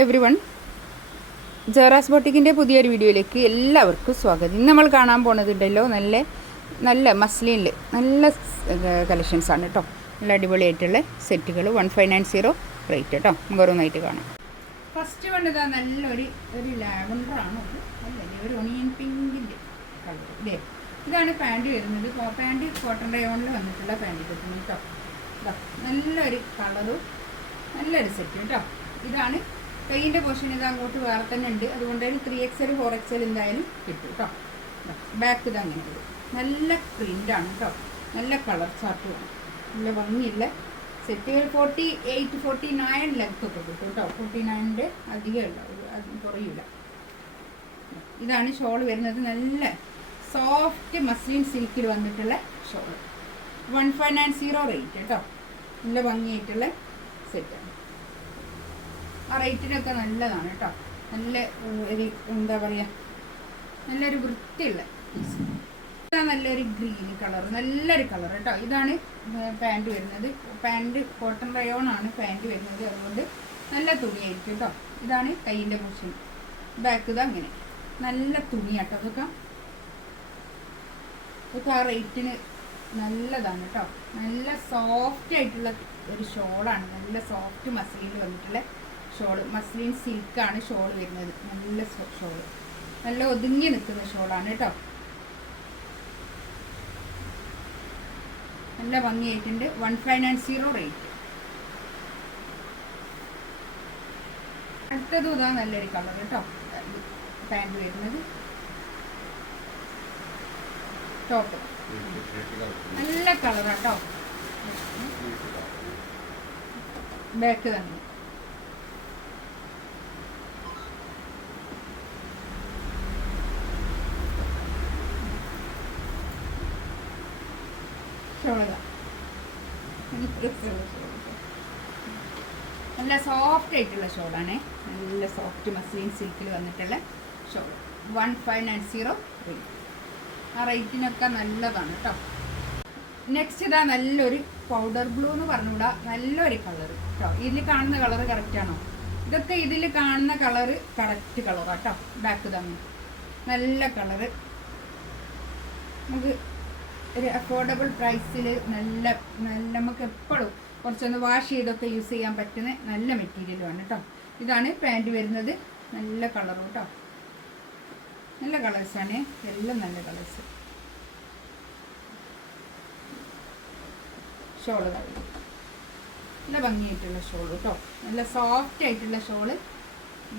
Every one, ജറാസ് ബോട്ടിക്കിൻ്റെ പുതിയൊരു വീഡിയോയിലേക്ക് എല്ലാവർക്കും സ്വാഗതം. ഇന്ന് നമ്മൾ കാണാൻ പോണതുണ്ടല്ലോ നല്ല നല്ല മസ്ലിനിൽ നല്ല കളക്ഷൻസാണ് കേട്ടോ. നല്ല അടിപൊളിയായിട്ടുള്ള സെറ്റുകൾ 1590 റേറ്റ് കേട്ടോ. നമുക്ക് ഓരോന്നായിട്ട് കാണാം. ഫസ്റ്റ് വേണ്ടതാ നല്ലൊരു ലാവൻഡറാണ്, അല്ലേ ഒരു ഒണിയൻ പിങ്കിൻ്റെ കളർ. ഇതാണ് പാൻറ്റ് വരുന്നത്. പാൻറ്റ് കോട്ടൺ റയോണിൽ വന്നിട്ടുള്ള പാൻറ്റ് കിട്ടുന്നത് കേട്ടോ. നല്ലൊരു കളറും നല്ലൊരു സെറ്റ് കേട്ടോ. ഇതാണ് കൈയിൻ്റെ പോർഷൻ. ഇത് അങ്ങോട്ട് വേറെ തന്നെ ഉണ്ട്, അതുകൊണ്ട് തന്നെ 3XL 4XL എന്തായാലും കിട്ടും കേട്ടോ. ബാക്ക് ഇത് അങ്ങനെ വരും. നല്ല പ്രിൻ്റാണ് കേട്ടോ. നല്ല കളർ ചാർട്ടുമാണ്. നല്ല ഭംഗിയുള്ള സെറ്റുകൾ. 48 49 ലെങ്ത് ഒക്കെ കിട്ടും കേട്ടോ. 49ൻ്റെ അധികം ഉണ്ടാവും, അത് കുറയില്ല. ഇതാണ് ഷോൾ വരുന്നത്. നല്ല സോഫ്റ്റ് മസ്ലിൻ സിൽക്കിൽ വന്നിട്ടുള്ള ഷോൾ. 1590 റേറ്റ് കേട്ടോ. നല്ല ഭംഗിയായിട്ടുള്ള സെറ്റാണ്. ആ റേറ്റിനൊക്കെ നല്ലതാണ് കേട്ടോ. നല്ല ഒരു എന്താ പറയുക, നല്ലൊരു വൃത്തിയുള്ള പീസ്. നല്ലൊരു ഗ്രീൻ കളർ, നല്ലൊരു കളർ കേട്ടോ. ഇതാണ് പാൻറ്റ് വരുന്നത്. പാൻറ്റ് കോട്ടൺ റയോൺ ആണ് പാൻറ്റ് വരുന്നത്, അതുകൊണ്ട് നല്ല തുണിയായിരിക്കും കേട്ടോ. ഇതാണ് കൈയിൻ്റെ പോർഷൻ. ബാക്ക് ഇത് അങ്ങനെ നല്ല തുണിയാട്ടോ. ഇതൊക്കെ ആ റേറ്റിന് നല്ലതാണ് കേട്ടോ. നല്ല സോഫ്റ്റ് ആയിട്ടുള്ള ഒരു ഷോളാണ്. നല്ല സോഫ്റ്റ് മസ്ലിനിൽ വന്നിട്ടുള്ള ഷോള്. മസ്ലിൻ സിൽക്കാണ് ഷോൾ വരുന്നത്. നല്ല ഷോള്, നല്ല ഒതുങ്ങി നിൽക്കുന്ന ഷോളാണ് കേട്ടോ. നല്ല ഭംഗിയായിട്ടുണ്ട്. 1590 റേറ്റ്. അടുത്തതും ഇതാ നല്ലൊരു കളർ കേട്ടോ. പാൻറ് വരുന്നത് ടോപ്പ് നല്ല കളറാട്ടോ. ബാക്ക് തന്നെ നല്ല സോഫ്റ്റ് ആയിട്ടുള്ള ഷോളാണ്. നല്ല സോഫ്റ്റ് മസ്ലിൻ സിൽക്കിൽ വന്നിട്ടുള്ള ഷോൾ. 1590 റേറ്റ്. ആ റേറ്റിനൊക്കെ നല്ലതാണ് കേട്ടോ. നെക്സ്റ്റ് ഇതാ നല്ലൊരു പൗഡർ ബ്ലൂ എന്ന് പറഞ്ഞുകൂടാ, നല്ലൊരു കളർ കേട്ടോ. ഇതിൽ കാണുന്ന കളർ കറക്റ്റാണോ? ഇതൊക്കെ ഇതിൽ കാണുന്ന കളറ് കറക്റ്റ് കളറാണ് കേട്ടോ. ബാക്ക് തന്നെ നല്ല കളറ്. നമുക്ക് ഒരു അഫോർഡബിൾ പ്രൈസിൽ നല്ല നമുക്ക് എപ്പോഴും കുറച്ചൊന്ന് വാഷ് ചെയ്തൊക്കെ യൂസ് ചെയ്യാൻ പറ്റുന്ന നല്ല മെറ്റീരിയലുമാണ് കേട്ടോ. ഇതാണ് പാൻറ്റ് വരുന്നത്. നല്ല കളറും കേട്ടോ. നല്ല കളേഴ്സാണ്, എല്ലാം നല്ല കളേഴ്സ്. ഷോള് നല്ല ഭംഗിയായിട്ടുള്ള ഷോള് കേട്ടോ. നല്ല സോഫ്റ്റ് ആയിട്ടുള്ള ഷോള്.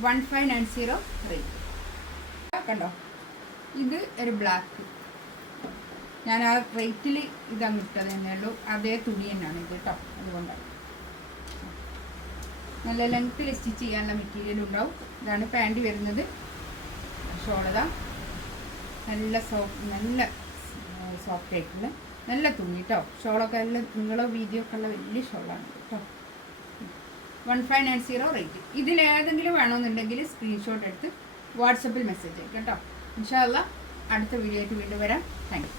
1590 റേറ്റ് കണ്ടോ. ഇത് ഒരു ബ്ലാക്ക്. ഞാൻ ആ റേറ്റിൽ ഇതങ്ങ് ഇട്ടത് തന്നെ ഉള്ളൂ. അതേ തുണി തന്നെയാണ് ഇത് കേട്ടോ. അതുകൊണ്ടാണ് നല്ല ലെങ്ത്തിൽ സ്റ്റിച്ച് ചെയ്യാനുള്ള മെറ്റീരിയൽ ഉണ്ടാവും. ഇതാണ് പാൻറ്റ് വരുന്നത്. ഷോളതാ നല്ല സോഫ്റ്റ് ആയിട്ടുള്ള നല്ല തുണി കേട്ടോ. ഷോളൊക്കെ എല്ലാം നിങ്ങളോ വീതിയോ ഒക്കെ ഉള്ള വലിയ ഷോളാണ് കേട്ടോ. 1590 റേറ്റ്. ഇതിലേതെങ്കിലും വേണമെന്നുണ്ടെങ്കിൽ സ്ക്രീൻഷോട്ട് എടുത്ത് വാട്സപ്പിൽ മെസ്സേജ് അയക്കാം കേട്ടോ. ഇൻഷാ അല്ലാഹ് അടുത്ത വീഡിയോ ആയിട്ട് വീണ്ടും വരാം. Thank you.